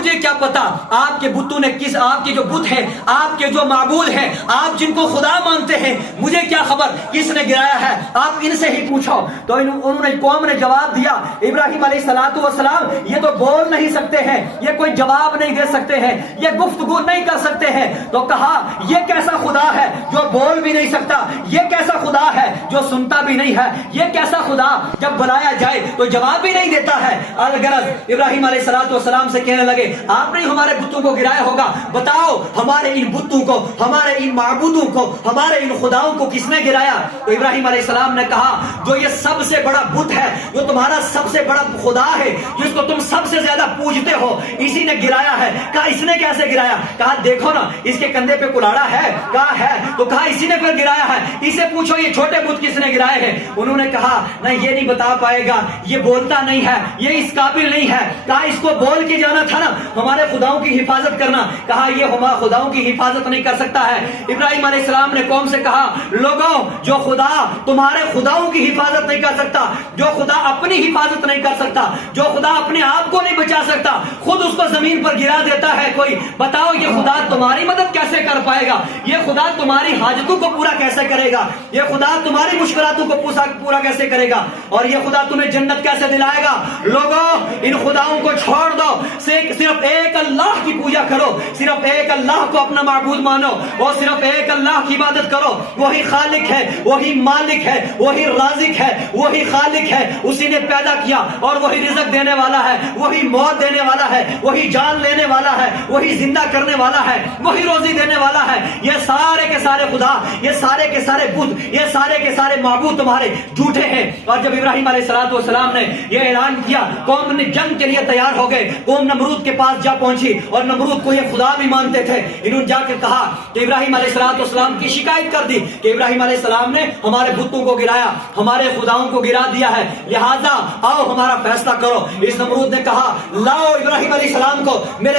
مجھے کیا پتا آپ کے بتوں نے کس، آپ کے جو بت ہے، آپ کے جو معبود ہیں، آپ جن کو خدا مانتے ہیں، مجھے کیا خبر کس نے گرایا ہے، آپ ان سے ہی پوچھو۔ تو انہوں نے، قوم نے جواب دیا، ابراہیم علیہ السلام یہ تو بول نہیں سکتے ہیں، یہ کوئی جواب نہیں دے سکتے ہیں، یہ گفتگو نہیں کر سکتے ہیں۔ تو کہا یہ کیسا خدا ہے جو بول بھی نہیں سکتا، یہ کیسا خدا ہے جو سنتا بھی نہیں ہے، یہ کیسا خدا جب بلایا جائے تو جواب بھی نہیں دیتا ہے۔ الغرض ابراہیم علیہ السلام سے کہنے لگے آپ نے ہمارے بتوں کو گرایا ہوگا، بتاؤ ہمارے ان بتوں کو، ہمارے ان معبودوں کو، ہمارے ان خداؤں کو کس نے گرایا؟ تو ابراہیم علیہ السلام نے کہا جو یہ سب سے بڑا بت ہے، جو تمہارا سب سے بڑا خدا ہے، جس کو تم سب سے زیادہ پوجتے ہو، اسی نے گرایا ہے۔ کہا اس نے کیسے گرایا؟ کہا دیکھو نا اس کے کندھے پہ کلاڑا ہے، کہا ہے، تو کہا اسی نے پھر گرایا ہے، اسے پوچھو یہ چھوٹے بت کس نے گرائے ہیں؟ انہوں نے کہا نہیں یہ نہیں بتا پائے گا، یہ بولتا نہیں ہے، یہ اس قابل نہیں ہے۔ کہا اس کو بول کے جانا تھا نا ہمارے خداؤں کی حفاظت کرنا، کہا یہ ہمارے خداؤں کی حفاظت نہیں کر سکتا ہے۔ ابراہیم علیہ السلام نے قوم سے کہا لوگوں جو خدا تمہارے خداؤں کی حفاظت نہیں کر سکتا، جو خدا اپنی حفاظت نہیں کر سکتا، جو خدا اپنے آپ کو نہیں بچا سکتا، خود اس کو زمین پر گرا دیتا ہے کوئی، بتاؤ یہ خدا تمہاری مدد کیسے کر پائے گا؟ یہ خدا تمہاری حاجتوں کو پورا کیسے کرے گا؟ یہ خدا تمہاری مشکلاتوں کو پورا کیسے کرے گا؟ اور یہ خدا تمہیں جنت کیسے دلائے گا؟ لوگوں ان خداؤں کو چھوڑ دو، صرف ایک اللہ کی پوجا کرو، صرف ایک اللہ کو اپنا معبود مانو اور صرف ایک اللہ کی عبادت کرو۔ وہی خالق ہے، وہی مالک ہے، وہی رازق ہے، وہی خالق ہے، اسی نے پیدا کیا اور وہی رزق دینے والا ہے، وہی موت دینے والا ہے، وہی جان لینے والا ہے، وہی زندہ کرنے والا ہے، وہی روزی دینے والا ہے۔ یہ سارے کے سارے خدا، یہ سارے کے سارے بت، یہ سارے کے سارے معبود تمہارے جھوٹے ہیں۔ اور جب ابراہیم علیہ السلام نے یہ اعلان کیا قوم نے جنگ کے لیے تیار ہو گئے، قوم نمرود کے پاس جا پہنچی اور نمرود کو یہ خدا بھی مانتے تھے۔ انہوں نے جا کر کہا کہ ابراہیم علیہ السلام کی شکایت کر دی کہ ابراہیم علیہ السلام نے ہمارے بتوں کو گرایا، ہمارے خداؤں کو گرا دیا ہے، لہذا آؤ ہمارا فیصلہ کرو۔ اس نمرود نے کہا لاؤ ابراہیم علیہ السلام کو میرے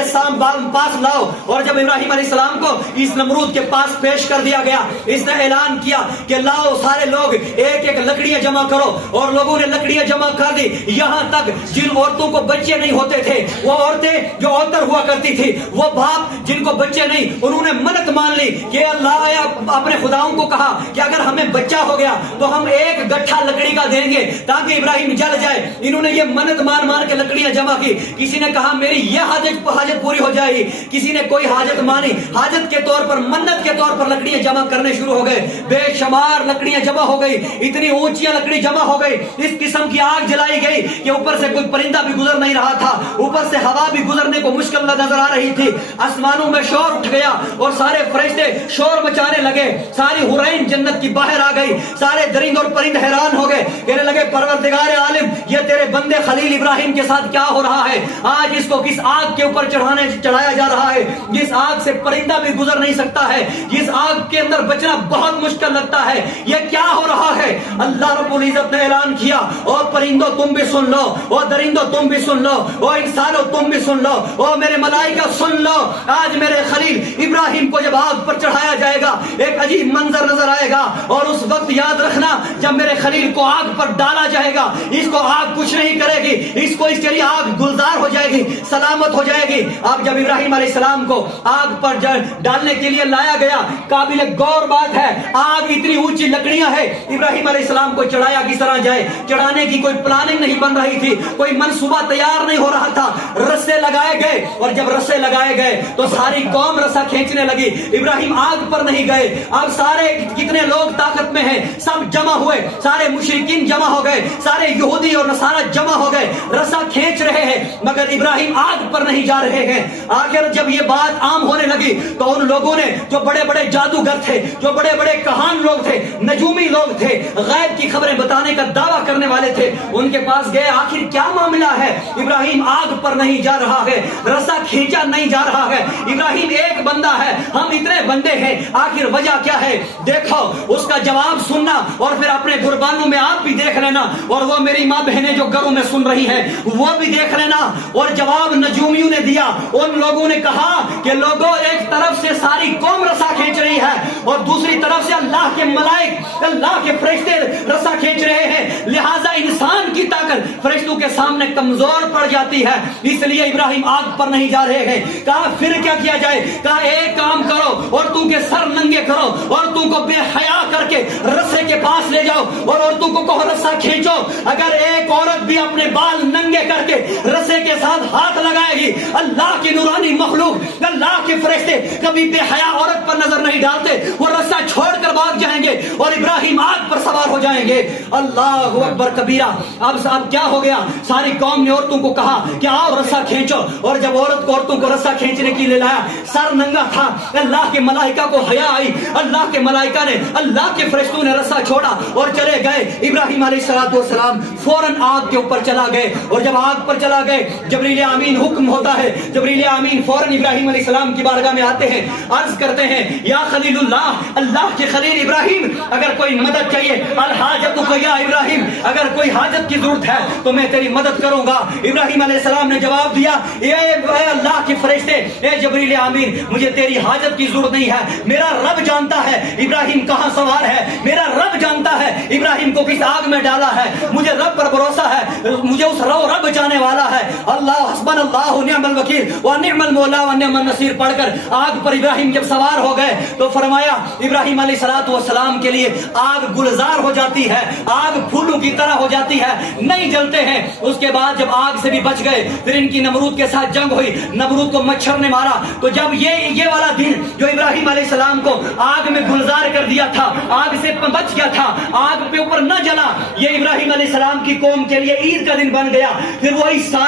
پاس لاؤ۔ اور جب ابراہیم علیہ السلام کو اس نمرود کے پاس پیش کر دیا گیا، اس نے اعلان کیا کہ لاؤ سارے لوگ ایک ایک لکڑیاں جمع کرو، اور لوگوں نے لکڑیاں جمع کر دی۔ یہاں تک جن عورتوں کو بچے نہیں ہوتے تھے، وہ عورتیں جو عورتیں ہوا کرتی تھی، وہ باپ جن کو بچے نہیں، انہوں نے منت مان لی کہ اللہ اپنے خداؤں کو کہا کہ اگر ہمیں بچہ ہو گیا تو ہم ایک گٹھا لکڑی کا دیں گے تاکہ ابراہیم جل جائے۔ انہوں نے یہ منت مان کے لکڑیاں جمع کی۔ کسی نے کہا میری یہ حاجت پوری ہو جائے گی، کسی نے کوئی حاجت مانی، حاجت کے طور پر، منت کے طور پر لکڑیاں جمع کرنے شروع ہو گئے۔ بے شمار لکڑیاں جمع ہو گئی، اتنی اونچیاں لکڑی جمع ہو گئی، اس قسم کی آگ جلائی گئی کہ اوپر سے کوئی پرندہ بھی گزر نہیں رہا تھا، اوپر سے ہوا بھی گزرنے کو مشکل نظر آ رہی تھی۔ آسمانوں میں شور اٹھ گیا اور سارے فرشتے شور مچانے لگے، ساری حورین جنت کی باہر آ گئی، سارے درند اور پرند حیران ہو گئے، کہنے لگے پروردگار عالم یہ تیرے بندے خلیل ابراہیم کے ساتھ کیا ہو رہا ہے؟ آج اس کو کس آگ کے اوپر چڑھایا جا رہا ہے جس آگ سے پرندہ بھی گزر نہیں سکتا ہے، جس آگ کے اندر بچنا بہت مشکل لگتا ہے، یہ کیا ہو رہا ہے؟ اللہ رب العزت نے اعلان کیا اور پرندوں تم بھی سن لو، اور درندوں تم بھی سن لو، اور انسانوں تم بھی سن لو، اور میرے ملائکہ سن لو، آج میرے خلیل ابراہیم کو جب آگ پر چڑھایا جائے گا ایک عجیب منظر نظر آئے گا، اور اس وقت یاد رکھنا جب میرے خلیل کو آگ پر ڈالا جائے گا اس کو آگ کچھ نہیں کرے گی، اس کو اس کے لیے آگ گلزار ہو جائے گی، سلامت ہو جائے گی۔ اب جب ابراہیم علیہ السلام کو آگ پر ڈالنے کے لیے لایا گیا، قابل غور بات ہے آگ اتنی اونچی لکڑیاں ہے، ابراہیم علیہ السلام کو چڑھایا کس طرح جائے؟ چڑھانے کی کوئی پلاننگ نہیں بن رہی تھی، کوئی منصوبہ تیار نہیں ہو رہا تھا۔ رسے لگائے گئے اور جب رسے لگائے گئے تو ساری قوم رسا کھینچنے لگی، ابراہیم آگ پر نہیں گئے۔ اب سارے کتنے لوگ طاقت میں ہیں سب جمع ہوئے، سارے مشرکین جمع ہو گئے، سارے یہودی اور نصارہ جمع ہو گئے، رسا کھینچ رہے ہیں مگر ابراہیم آگ پر نہیں جا رہے ہیں۔ آخر جب یہ بات عام ہونے لگی تو ان لوگوں نے جو بڑے بڑے جادوگر تھے، جو بڑے بڑے کہان لوگ تھے، نجومی لوگ تھے، غیب کی خبریں بتانے کا دعویٰ کرنے والے تھے، ان کے پاس گئے آخر کیا معاملہ ہے؟ ابراہیم آگ پر نہیں جا رہا ہے، رسا کھینچا نہیں جا رہا ہے، ابراہیم ایک بندہ ہے، ہم اتنے بندے ہیں، آخر وجہ کیا ہے؟ دیکھو اس کا جواب سننا اور پھر اپنے قربانوں میں آپ بھی دیکھ لینا، اور وہ میری ماں بہنیں جو گھروں میں سن رہی ہیں وہ بھی دیکھ لینا۔ اور جواب نجومیوں نے دیا، ان لوگوں نے کہا کہ لوگوں ایک طرف سے ساری قوم رسا کھینچ رہی ہے اور دوسری طرف سے اللہ کے ملائک، اللہ کے فرشتے رسا کھینچ رہے ہیں، لہذا انسان کی طاقت فرشتوں کے سامنے کمزور پڑ جاتی ہے، اس لیے ابراہیم آگ پر نہیں جا رہے ہیں. کہا پھر کیا کیا جائے؟ کہا ایک کام کرو عورتوں کے سر ننگے کرو, عورتوں کو بے حیا کر کے رسے کے پاس لے جاؤ اور عورتوں کو کہو رسا کھینچو. اگر ایک عورت بھی اپنے بال ننگے کر کے رسے کے ساتھ ہاتھ لگائے گی, اللہ کی نورانی مخلوق, اللہ کے فرشتے کبھی بے حیا عورت پر نظر نہیں ڈالتے, وہ رسا چھوڑ کر بھاگ جائیں گے اور ابراہیم آگ پر سوار ہو جائیں گے. اللہ اکبر کبیرہ. اب کیا ہو گیا؟ ساری قوم نے عورتوں کو کہا کہ آؤ رسا کھینچو, اور جب عورتوں کو رسا کھینچنے کے لیے لایا, سر ننگا تھا. اللہ کے ملائکہ کو حیا آئی, اللہ کے ملائکہ نے, اللہ کے فرشتوں نے رسا چھوڑا اور چلے گئے. ابراہیم علیہ السلام فوراً آگ کے اوپر چلا گئے, اور جب آگ پر چلا گئے جبریل امین حکم ہوتا ہے, جبریل امین فوراً ابراہیم علیہ السلام کی بارگاہ میں آتے ہیں, عرض کرتے ہیں یا خلیل اللہ, اللہ کے خلیل ابراہیم, اگر کوئی مدد چاہیے, الحاجت یا ابراہیم, اگر کوئی حاجت کی ضرورت ہے تو میں تیری مدد کروں گا. ابراہیم علیہ السلام نے جواب دیا, اے اللہ کے فرشتے, اے جبریل امین, مجھے تیری حاجت کی ضرورت نہیں ہے, میرا رب جانتا ہے ابراہیم کہاں سوار ہے, میرا رب جانتا ہے ابراہیم کو کس آگ میں ڈالا ہے, مجھے رب پر بھروسہ ہے, مجھے اس رب جانے والا ہے. اللہ حسبنا اللہ نعم الوکیل و نعم المولا و نعم النصیر پڑھ کر آگ پر ابراہیم جب سوار ہو گئے تو فرمایا ابراہیم علیہ السلام کے لیے آگ گلزار ہو جاتی ہے, آگ پھولوں کی طرح ہو جاتی ہے, نہیں جلتے ہیں. اس کے بعد جب آگ سے بھی بچ گئے, پھر ان کی نمرود کے ساتھ جنگ ہوئی, نمرود کو مچھر نے مارا. تو جب یہ والا دن جو ابراہیم علیہ السلام کو آگ میں گلزار کر دیا تھا, آگ سے بچ گیا تھا, آگ پہ اوپر نہ جلا, یہ ابراہیم علیہ السلام کی قوم کے لیے عید کا دن بن گیا. پھر وہی